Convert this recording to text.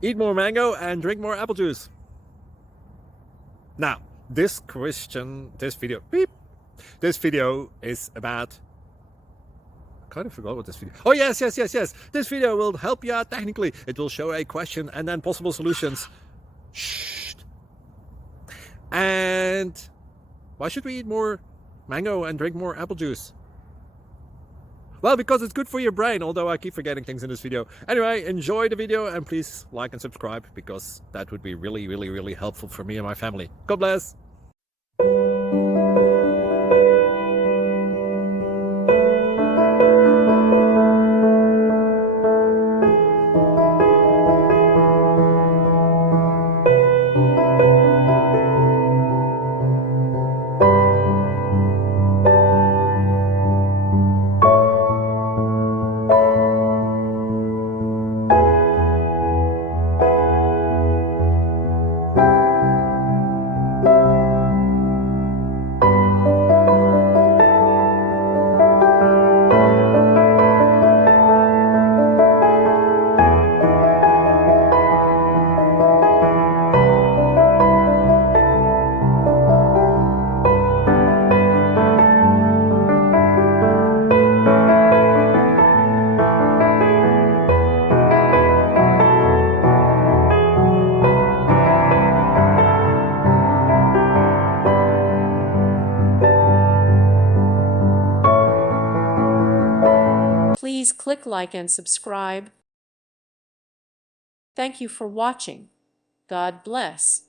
Eat more mango and drink more apple juice. Now, this video is about, I kind of forgot what this video. Oh, yes. This video will help you out technically. It will show a question and then possible solutions. Shh. And why should we eat more mango and drink more apple juice? Well, because it's good for your brain, although I keep forgetting things in this video. Anyway, enjoy the video and please like and subscribe because that would be really helpful for me and my family. God bless. Please click like and subscribe. Thank you for watching. God bless.